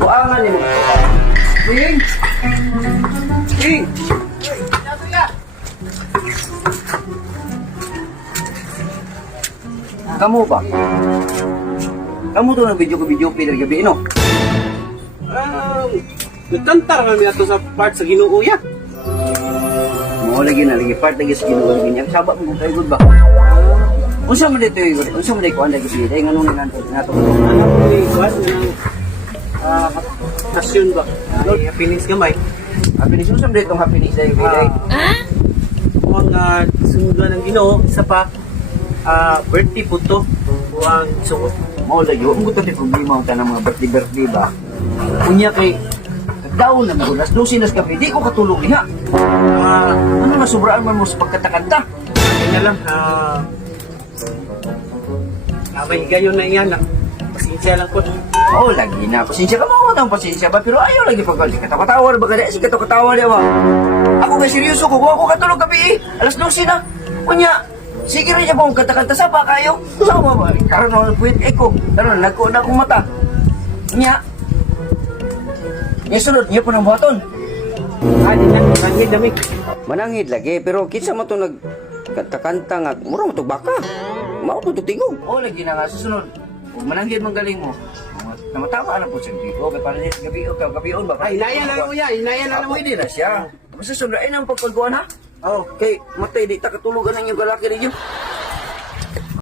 Buangan ni mo. King! King! Kamu ba? Kamu to ng video pinag gabi, no? Nagkantar kami ato sa part sa Ginoo ya. Mo lagi na lagi part lagi sa Ginoo niya. Sabak mo kay good ba? Unsa man dito igod? Unsa man ko anda gid day nganong nanto nato. Ano ko ni kuan ng kasyon ba? Ay happiness gamay. Happiness unsa man dito happiness day day. Kung sundan ng Ginoo isa pa birthday po to. Buang suot. Mo lagi mo ko tadi problema ang tanang mga birthday ba. Unya kay daw na mo las 12 nas gabi di ko katulog niya. Ano na sobraan man mo sa pagkatakanta? Kanya lang may gayon na iyan. Pasensya lang po. Oh, lagi na. Pasensya ka mo. Ang pasensya ba? Pero ayaw lagi pag katawa-tawa ba kada? Sige, katawa niya ba? Ako kay seryoso ko. Kung ako katulog gabi alas 12 na. Kunya, sige rin niya kung kanta-kanta sa pa kayo. Sama ba? Karoon ako puwit eko. Karoon, nagko na akong mata. Kunya, yung sunod, niya po ng buhaton. Di na. Manhid dami. Manangid lagi, pero kinsa mo to nagkanta-kanta nga. Mura mo to baka. Mao to tingog. Oh, lagi na nga susunod. Kung mananggid mong galing mo, namatama na po siya. Okay, para niya gabi-on ba? Inayan na mo ya. Inayan na mo. Pwede na siya. Basta sundain ang pagpagkuhan ha. Oh. Kay matay di ta katulugan ang iyong galaki ninyo.